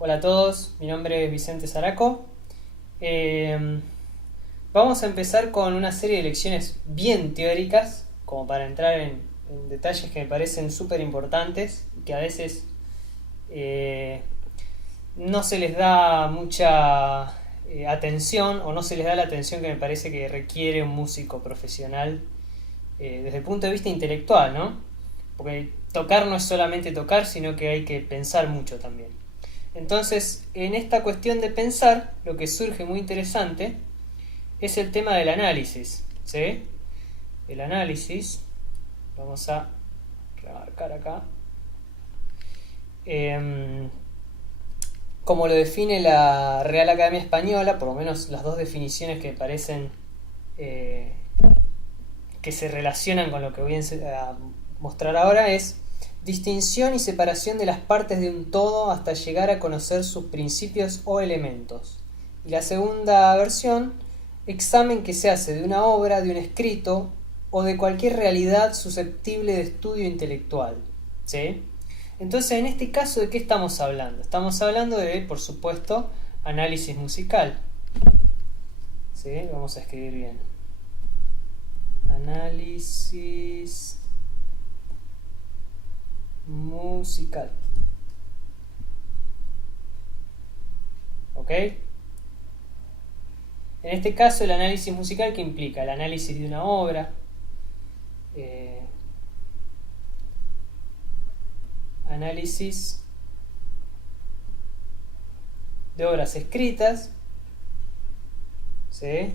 Hola a todos, mi nombre es Vicente Zaraco. Vamos a empezar con una serie de lecciones bien teóricas, como para entrar en detalles que me parecen súper importantes y que a veces eh, no se les da mucha atención o no se les da la atención que me parece que requiere un músico profesional desde el punto de vista intelectual, ¿no? Porque tocar no es solamente tocar, sino que hay que pensar mucho también. Entonces, en esta cuestión de pensar, lo que surge muy interesante es el tema del análisis, ¿sí? El análisis, vamos a remarcar acá, eh, como lo define la Real Academia Española, por lo menos las dos definiciones que parecen eh, que se relacionan con lo que voy a mostrar ahora, es distinción y separación de las partes de un todo hasta llegar a conocer sus principios o elementos. Y la segunda versión, examen que se hace de una obra, de un escrito o de cualquier realidad susceptible de estudio intelectual. ¿Sí? Entonces, en este caso, ¿de qué estamos hablando? Estamos hablando de, por supuesto, análisis musical. ¿Sí? Vamos a escribir bien. Análisis musical. ¿Ok? En este caso, el análisis musical, ¿qué implica? El análisis de una obra, análisis de obras escritas, ¿sí?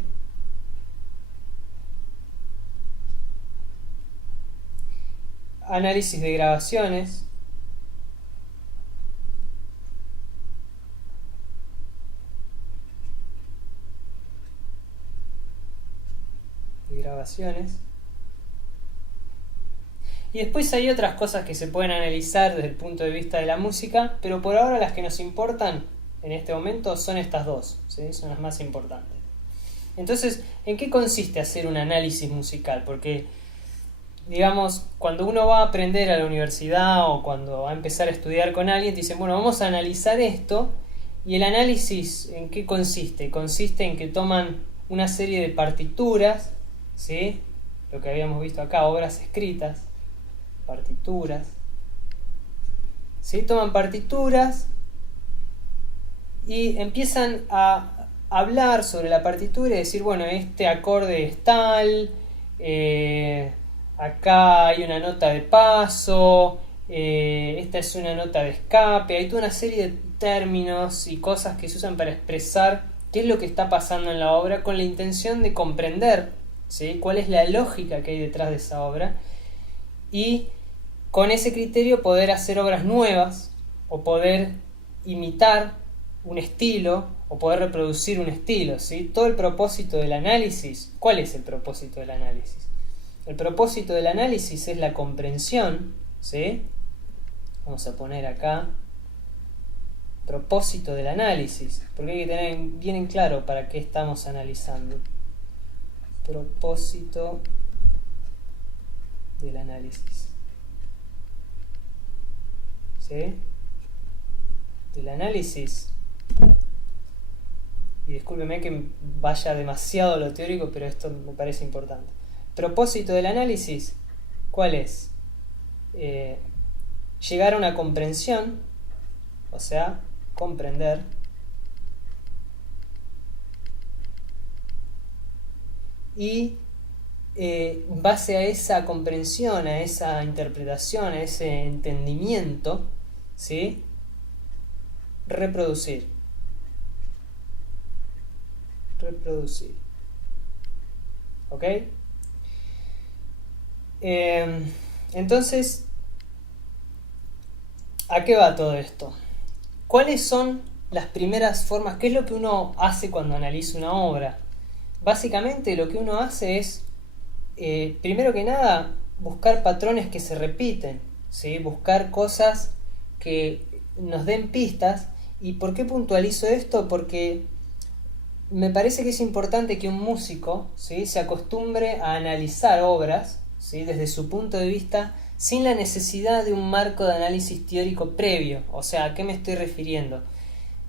Análisis de grabaciones, y después hay otras cosas que se pueden analizar desde el punto de vista de la música, pero por ahora las que nos importan en este momento son estas dos, ¿sí? Son las más importantes. Entonces, ¿en qué consiste hacer un análisis musical? Porque, digamos, cuando uno va a aprender a la universidad o cuando va a empezar a estudiar con alguien, te dicen, bueno, vamos a analizar esto. ¿Y el análisis en qué consiste? Consiste en que toman una serie de partituras, ¿sí? Lo que habíamos visto acá, obras escritas, partituras, ¿sí? Toman partituras y empiezan a hablar sobre la partitura y decir, bueno, este acorde es tal, acá hay una nota de paso, esta es una nota de escape, hay toda una serie de términos y cosas que se usan para expresar qué es lo que está pasando en la obra con la intención de comprender, ¿sí? Cuál es la lógica que hay detrás de esa obra y con ese criterio poder hacer obras nuevas o poder imitar un estilo o poder reproducir un estilo, ¿sí? Todo el propósito del análisis. ¿Cuál es el propósito del análisis? El propósito del análisis es la comprensión, ¿sí? Vamos a poner acá propósito del análisis, porque hay que tener bien en claro para qué estamos analizando. Propósito del análisis, ¿sí? Del análisis. Y discúlpeme que vaya demasiado a lo teórico, pero esto me parece importante. Propósito del análisis, ¿cuál es? Llegar a una comprensión, o sea, comprender, y base a esa comprensión, a esa interpretación, a ese entendimiento, ¿sí? Reproducir. ¿Ok? Entonces, ¿a qué va todo esto? ¿Cuáles son las primeras formas? ¿Qué es lo que uno hace cuando analiza una obra? Básicamente lo que uno hace es, primero que nada, buscar patrones que se repiten, ¿sí? Buscar cosas que nos den pistas. ¿Y por qué puntualizo esto? Porque me parece que es importante que un músico, ¿sí? Se acostumbre a analizar obras, ¿sí? Desde su punto de vista, sin la necesidad de un marco de análisis teórico previo. O sea, ¿a qué me estoy refiriendo?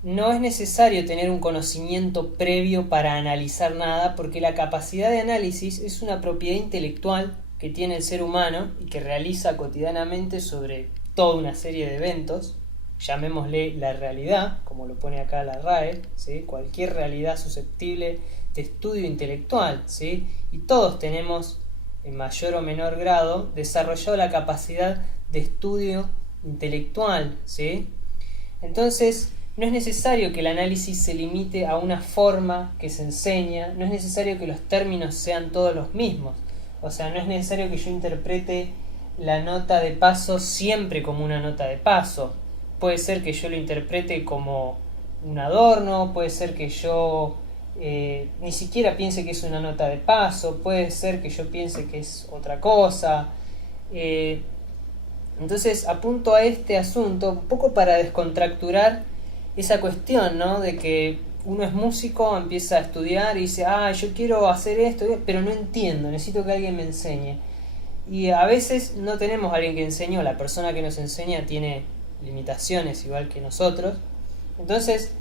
no es necesario tener un conocimiento previo para analizar nada, porque la capacidad de análisis es una propiedad intelectual que tiene el ser humano y que realiza cotidianamente sobre toda una serie de eventos, llamémosle la realidad, como lo pone acá la RAE, ¿sí? Cualquier realidad susceptible de estudio intelectual, ¿sí? Y todos tenemos, en mayor o menor grado, desarrollado la capacidad de estudio intelectual, ¿sí? Entonces, no es necesario que el análisis se limite a una forma que se enseña, no es necesario que los términos sean todos los mismos. O sea, no es necesario que yo interprete la nota de paso siempre como una nota de paso. Puede ser que yo lo interprete como un adorno, puede ser que yo ni siquiera piense que es una nota de paso, puede ser que yo piense que es otra cosa. Entonces apunto a este asunto un poco para descontracturar esa cuestión, ¿no? De que uno es músico, empieza a estudiar y dice, yo quiero hacer esto, pero no entiendo, necesito que alguien me enseñe. Y a veces no tenemos a alguien que enseñe, o la persona que nos enseña tiene limitaciones igual que nosotros. Entonces,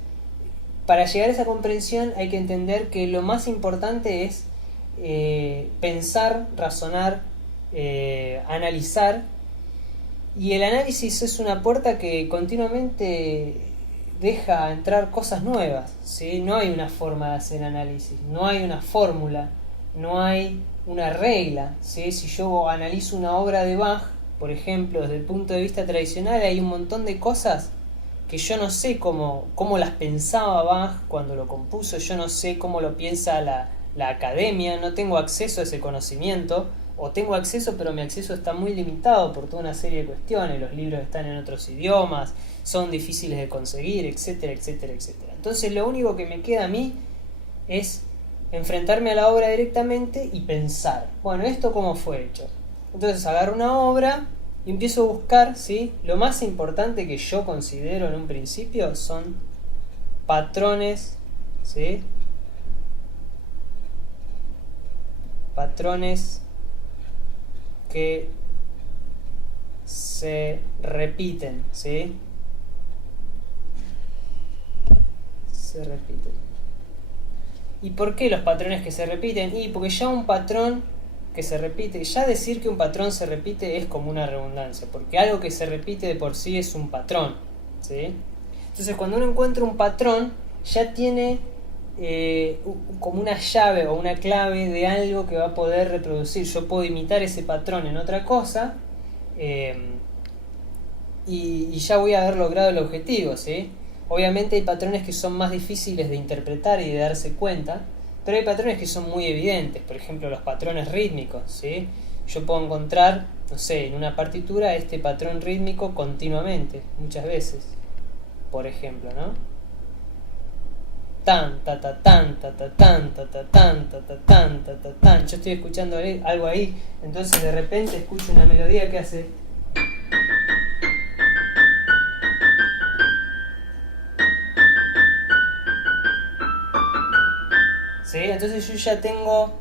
para llegar a esa comprensión hay que entender que lo más importante es pensar, razonar, analizar. Y el análisis es una puerta que continuamente deja entrar cosas nuevas, ¿sí? No hay una forma de hacer análisis, no hay una fórmula, no hay una regla, ¿sí? Si yo analizo una obra de Bach, por ejemplo, desde el punto de vista tradicional, hay un montón de cosas que yo no sé cómo las pensaba Bach cuando lo compuso, yo no sé cómo lo piensa la academia, no tengo acceso a ese conocimiento, o tengo acceso pero mi acceso está muy limitado por toda una serie de cuestiones, los libros están en otros idiomas, son difíciles de conseguir, etcétera, etcétera, etcétera. Entonces lo único que me queda a mí es enfrentarme a la obra directamente y pensar, bueno, ¿esto cómo fue hecho? Entonces agarro una obra y empiezo a buscar, ¿sí? Lo más importante que yo considero en un principio son patrones, ¿sí? Patrones que se repiten, ¿sí? Se repiten. ¿Y por qué los patrones que se repiten? Y porque ya un patrón que se repite, ya decir que un patrón se repite es como una redundancia, porque algo que se repite de por sí es un patrón, ¿sí? Entonces cuando uno encuentra un patrón, ya tiene como una llave o una clave de algo que va a poder reproducir. Yo puedo imitar ese patrón en otra cosa y ya voy a haber logrado el objetivo, ¿sí? Obviamente hay patrones que son más difíciles de interpretar y de darse cuenta, pero hay patrones que son muy evidentes, por ejemplo los patrones rítmicos, ¿sí? Yo puedo encontrar, no sé, en una partitura este patrón rítmico continuamente, muchas veces, por ejemplo, ¿no? Tan, ta, ta, tan, ta, ta, tan, ta, ta, tan, ta, ta, tan, ta, ta, tan. Yo estoy escuchando algo ahí, entonces de repente escucho una melodía que hace... ¿Sí? Entonces yo ya tengo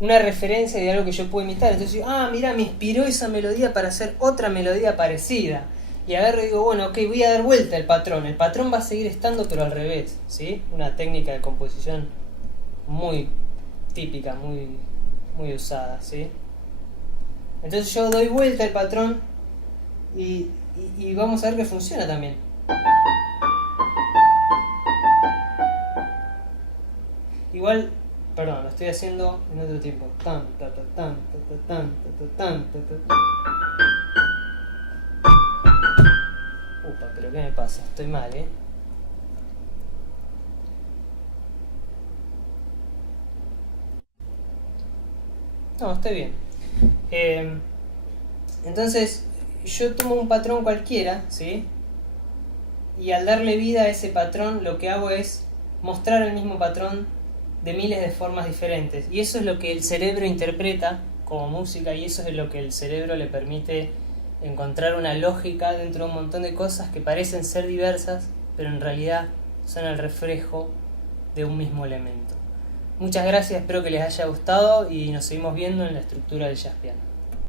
una referencia de algo que yo puedo imitar. Entonces digo, mira, me inspiró esa melodía para hacer otra melodía parecida. Y agarro y digo, bueno, ok, voy a dar vuelta al patrón. El patrón va a seguir estando, pero al revés, ¿sí? Una técnica de composición muy típica, muy, muy usada, ¿sí? Entonces yo doy vuelta al patrón y vamos a ver que funciona también. Igual, perdón, lo estoy haciendo en otro tiempo. Tan, ta, ta, tan, ta, ta, tan, ta, ta, tan, ta, ta. Upa, pero ¿qué me pasa? Estoy mal, ¿eh? No, estoy bien. Entonces, yo tomo un patrón cualquiera, ¿sí? Y al darle vida a ese patrón, lo que hago es mostrar el mismo patrón de miles de formas diferentes. Y eso es lo que el cerebro interpreta como música, y eso es lo que el cerebro le permite encontrar una lógica dentro de un montón de cosas que parecen ser diversas, pero en realidad son el reflejo de un mismo elemento. Muchas gracias, espero que les haya gustado y nos seguimos viendo en la estructura del jazz piano.